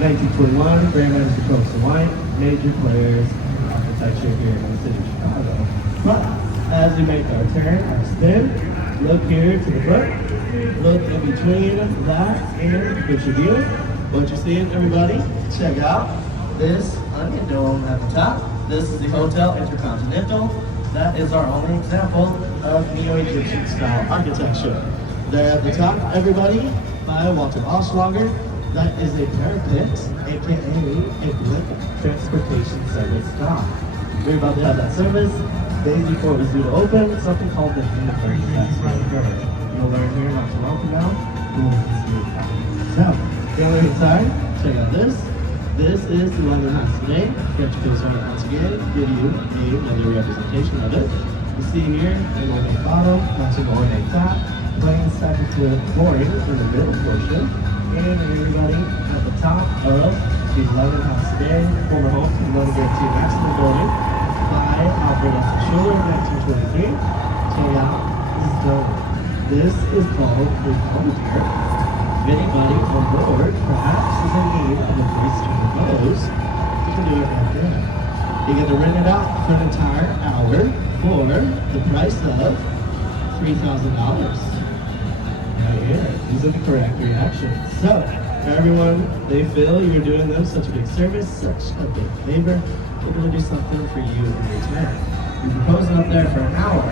1921, Grand Rapids to Coast and White, major players in architecture here in the city of Chicago. But as we make our turn, our spin, look here to the front, look in between that and the Tribune. What you're seeing, everybody, check out this onion dome at the top. This is the Hotel Intercontinental. That is our only example of neo-Egyptian style architecture. There at the top, everybody, by Walter Oschlager, that is a parapet, aka a public transportation service stop. We're about to have that service. Days before it was due to open, something called the Hindenburg Test will occur. You'll learn here not too long from now. So, the other side, check out this. This is the London House today. French goes on once again, give you another representation of it. You see here, an ornate bottom, matching the ornate top, plain second flooring in the middle portion, and everybody at the top of the London House today, former home to the London Guarantee Maximum Building by Alfred S. Schuller in 1923. Check out this building. This is called the Commandeer. If anybody on board perhaps is in need of a free string of bows, you can do it right there. You get to rent it out for an entire hour for the price of $3,000. Right here. These are the correct reactions. So, for everyone, they feel you're doing them such a big service, such a big favor, they're going to do something for you in return. You're proposing up there for an hour.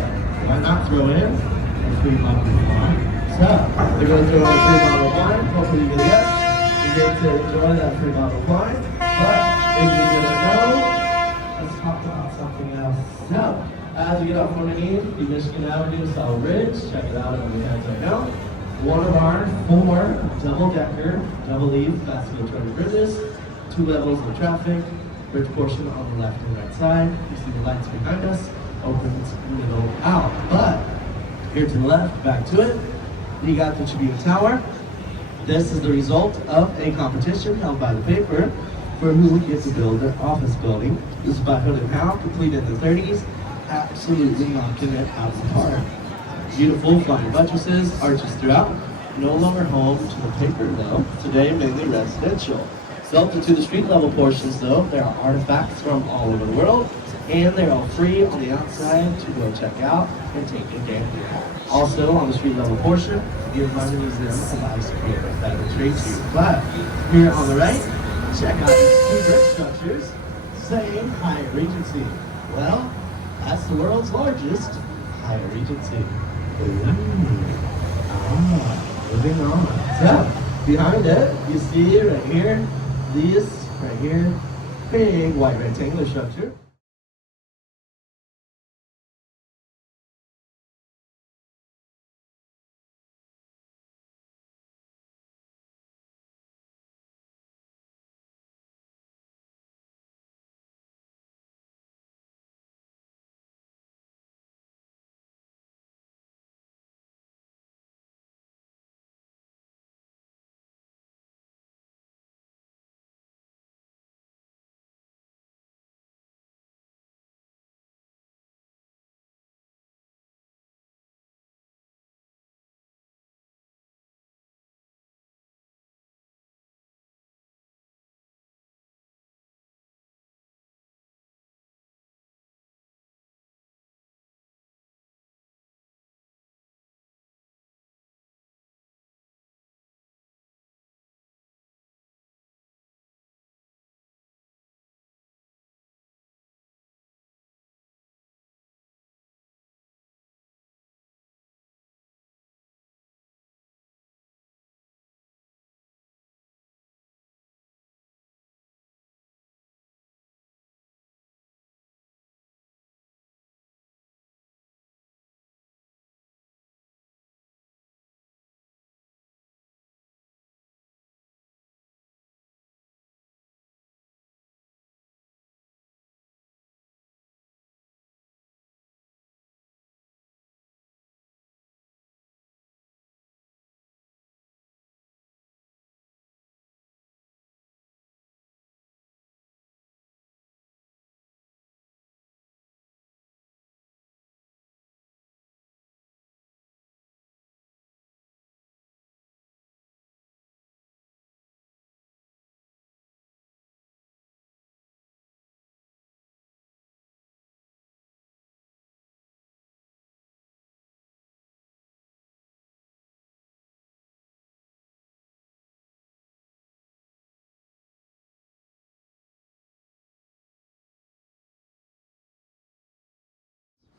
Why not throw in a free bottle of wine? So, they're going to throw in a free bottle of wine. Hopefully you get to enjoy that free bottle of wine. But if you're going to go, let's talk about something else. So, as we get off 180, the Michigan Avenue, South Ridge, check it out on the heads right now. One of our 4 double-decker, double-leaf vasculatory bridges, 2 levels of traffic, bridge portion on the left and right side. You see the lights behind us, opens middle out. But here to the left, back to it, you got the Tribune Tower. This is the result of a competition held by the paper for who gets to build their office building. This is by Hood and Howe, completed in the 30s, absolutely knocking it out of the park. Beautiful flying buttresses, arches throughout. No longer home to the paper though. Today mainly residential. Built into the street level portions though, there are artifacts from all over the world, and they're all free on the outside to go check out and take a gander at. Also on the street level portion, the Environment Museum allows you that retreat you. But here on the right, check out these 2 brick structures saying Hyatt Regency. Well, that's the world's largest Hyatt Regency. Moving on. So, behind it, you see right here, this right here, big white rectangular structure.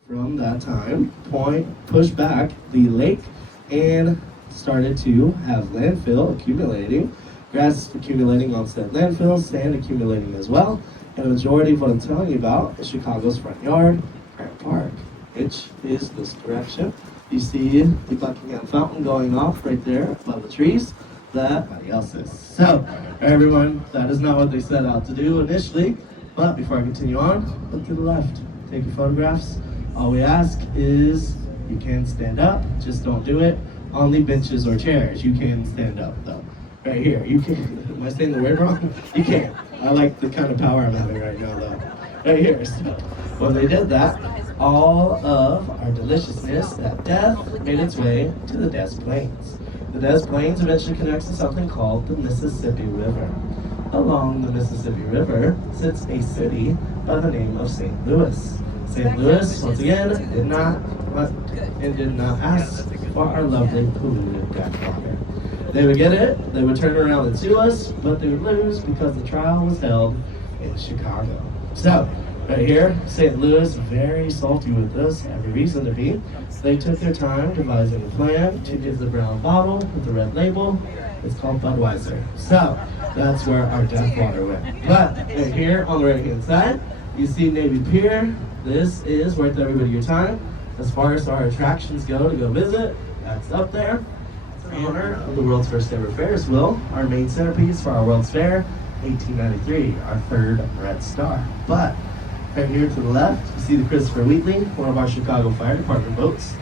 from that time point pushed back the lake and started to have landfill accumulating, grass accumulating on said landfill, sand accumulating as well, and the majority of what I'm telling you about is Chicago's front yard, Grant Park, which is this direction. You see the Buckingham Fountain going off right there above the trees. That nobody else's. So, everyone, that is not what they set out to do initially. But before I continue on, look to the left. Take your photographs. All we ask is you can stand up, just don't do it on the benches or chairs. You can stand up though. Right here, you can. Am I saying the word wrong? You can. I like the kind of power I'm having right now though. Right here. So when they did that, all of our deliciousness, that death, made its way to the Des Plaines. The Des Plaines eventually connects to something called the Mississippi River. Along the Mississippi River sits a city by the name of St. Louis. St. Louis, once again, did not ask for our lovely polluted backwater. They would get it, they would turn around and sue us, but they would lose because the trial was held in Chicago. So, right here, St. Louis, very salty with this, every reason to be. They took their time devising a plan to get the brown bottle with the red label. It's called Budweiser. So, that's where our death water went. But, right here on the right-hand side, you see Navy Pier. This is worth everybody your time. As far as our attractions go to go visit, that's up there. In honor of the world's first ever Ferris wheel, our main centerpiece for our World's Fair, 1893, our third Red Star. But right here to the left, you see the Christopher Wheatley, one of our Chicago Fire Department boats.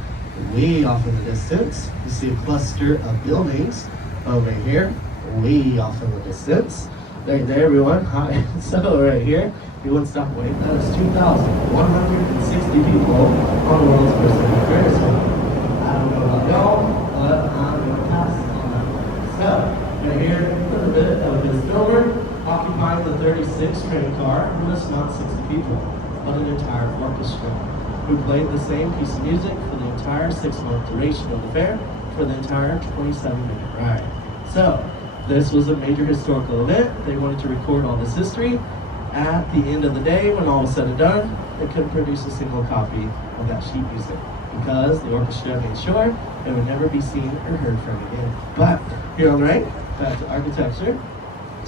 Way off in the distance, you see a cluster of buildings over here, way off in the distance. Right there, everyone. Hi. So right here, you wouldn't stop waiting. That is 2,160 people on the world's first ever Ferris wheel. I don't know about y'all, but I'm going to pass on that one. So, right here, a little bit of this builder occupying the 36 train car, was not 60 people, but an entire orchestra, who played the same piece of music for the entire 6-month duration of the fair, for the entire 27-minute ride. So, this was a major historical event. They wanted to record all this history. At the end of the day, when all was said and done, they couldn't produce a single copy of that sheet music because the orchestra made sure it would never be seen or heard from again. But here on the right, back to architecture.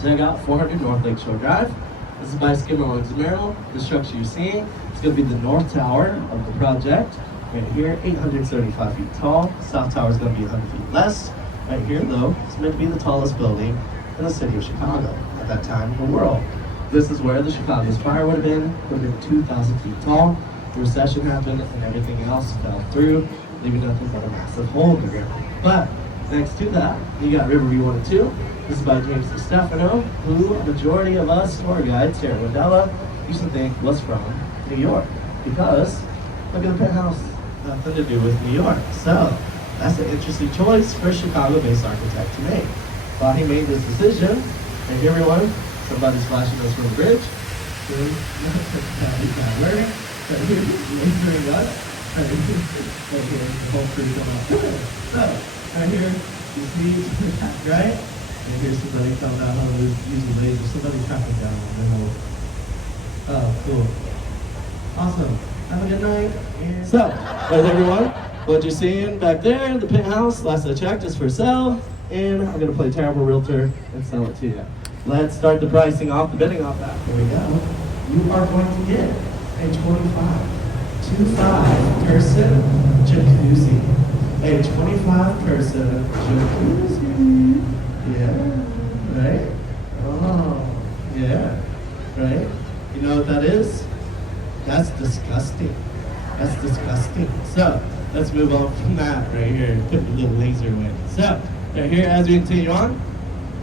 Check out 400 North Lakeshore Drive. This is by Skidmore, Owings & Merrill. The structure you're seeing is going to be the North Tower of the project. Right here, 875 feet tall. South Tower is going to be 100 feet less. Right here, though, it's meant to be the tallest building in the city of Chicago at that time in the world. This is where the Chicago Spire would have been 2,000 feet tall. The recession happened and everything else fell through, leaving nothing but a massive hole in the ground. But next to that, you got Riverview 1 and 2. This is by James DiStefano, who a majority of us tour guides here at Wendella used to think was from New York. Because, look at the penthouse, nothing to do with New York. So, that's an interesting choice for a Chicago-based architect to make. While he made this decision, thank you everyone, somebody's flashing us from the bridge. He's not learning. Right here, lasering up. Right here, the whole crew come out. So, right here, you see, right? And here's somebody found out how to use a laser. Somebody's tracking down on the whole. Oh, cool. Awesome. Have a good night. And so, there's everyone. What you're seeing back there, the penthouse, last I checked, is for sale. And I'm going to play Terrible Realtor and sell it to you. Let's start the pricing off, the bidding off that. Here we go. You are going to get a 25-person jacuzzi. A 25-person jacuzzi. Yeah, right? Oh, yeah, right? You know what that is? That's disgusting. That's disgusting. So, let's move on from that right here. Put the little laser away. So, right here, as we continue on,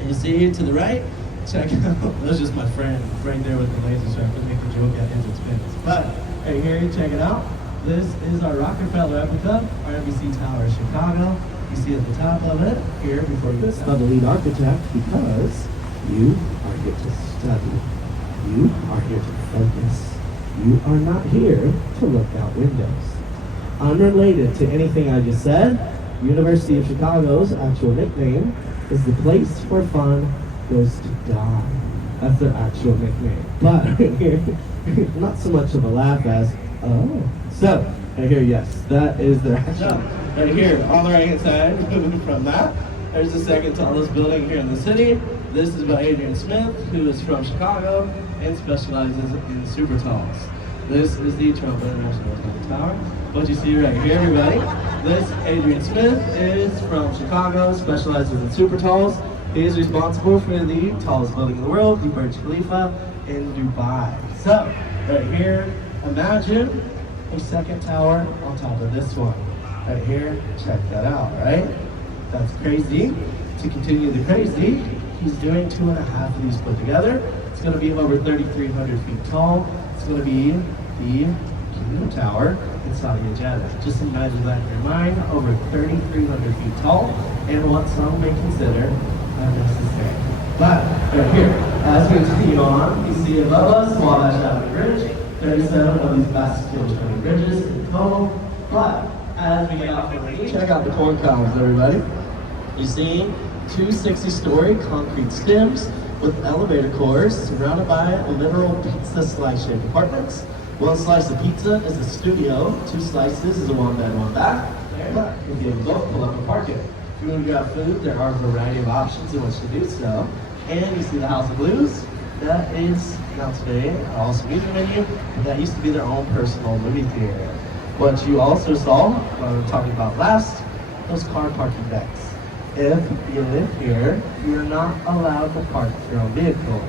you see to the right, check out, that's just my friend right there with the laser, so I could make a joke at his expense. But, right here, check it out. This is our Rockefeller replica, our NBC Tower, Chicago. You see at the top of it, here, before you get the lead architect, because you are here to study. You are here to focus. You are not here to look out windows. Unrelated to anything I just said, University of Chicago's actual nickname is the place where fun goes to die. That's their actual nickname. But here, not so much of a laugh as, oh. So, Right here, yes, that is their actual. Right here, on the right hand side, moving from that, there's the second tallest building here in the city. This is by Adrian Smith, who is from Chicago and specializes in super talls. This is the Trump International Tower. What you see right here, everybody, this Adrian Smith is from Chicago, specializes in super talls. He is responsible for the tallest building in the world, the Burj Khalifa in Dubai. So, right here, imagine a second tower on top of this one. Right here, check that out, right? That's crazy. To continue the crazy, he's doing 2.5 of these put together. It's going to be over 3,300 feet tall. It's going to be the Tribune Tower in Saudi Arabia. Just imagine that in your mind, over 3,300 feet tall, and what some may consider unnecessary. But right here, as we continue on, you see above us Wabash Avenue Bridge, 37 of these fastest fuel-turning bridges in total. But as we get out from the check out the corncobs, everybody. You see 2 60-story concrete stems with elevator cores surrounded by literal pizza slice-shaped apartments. One slice of pizza is a studio, 2 slices is a 1 bed, 1 bath. But if you both pull up and park it. If you want to grab food, there are a variety of options in which to do so. And you see the House of Blues. That is now today an awesome music venue. That used to be their own personal movie theater. What you also saw, what we were talking about last, those car parking decks. If you live here, you're not allowed to park your own vehicle.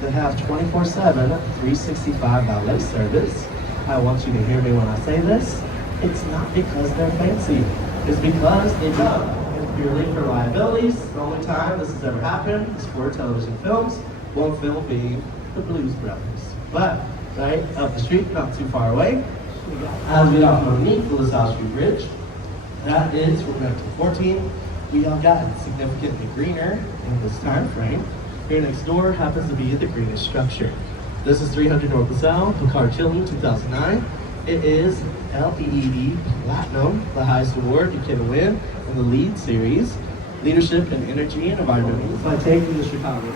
They have 24/7, 365 valet service. I want you to hear me when I say this. It's not because they're fancy. It's because they don't. It's purely for liabilities. The only time this has ever happened is for television films. One film being The Blues Brothers. But right up the street, not too far away, as we are underneath the LaSalle Street Bridge, that is from 1914. We have gotten significantly greener in this time frame. Here next door happens to be the greenest structure. This is 300 North LaSalle, Picard Children, 2009. It is LEED Platinum, the highest award you can win in the LEED series, Leadership in Energy and Environment, by taking the Chicago.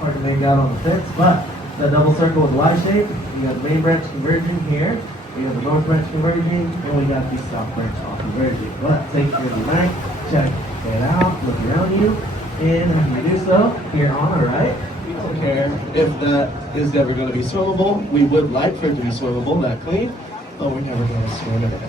Hard to make out on the fence, but that double circle with the Y shape, we got the main branch converging here, we got the north branch converging, and we got the south branch off converging. But take your night, check it out, look around you, and if you do so, here on the right, we don't care if that is ever going to be swimmable. We would like for it to be swimmable, that clean, but we're never going to swim in it.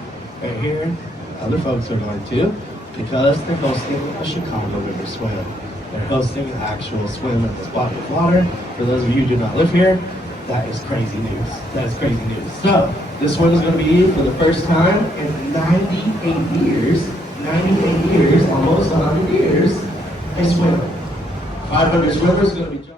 Right here, other folks are going to, because they're hosting a Chicago River swim. They're hosting an actual swim in this body of water. For those of you who do not live here, that is crazy news. That is crazy news. So, this swim is going to be for the first time in 98 years, almost 100 years, a swim. 500 swimmers are going to be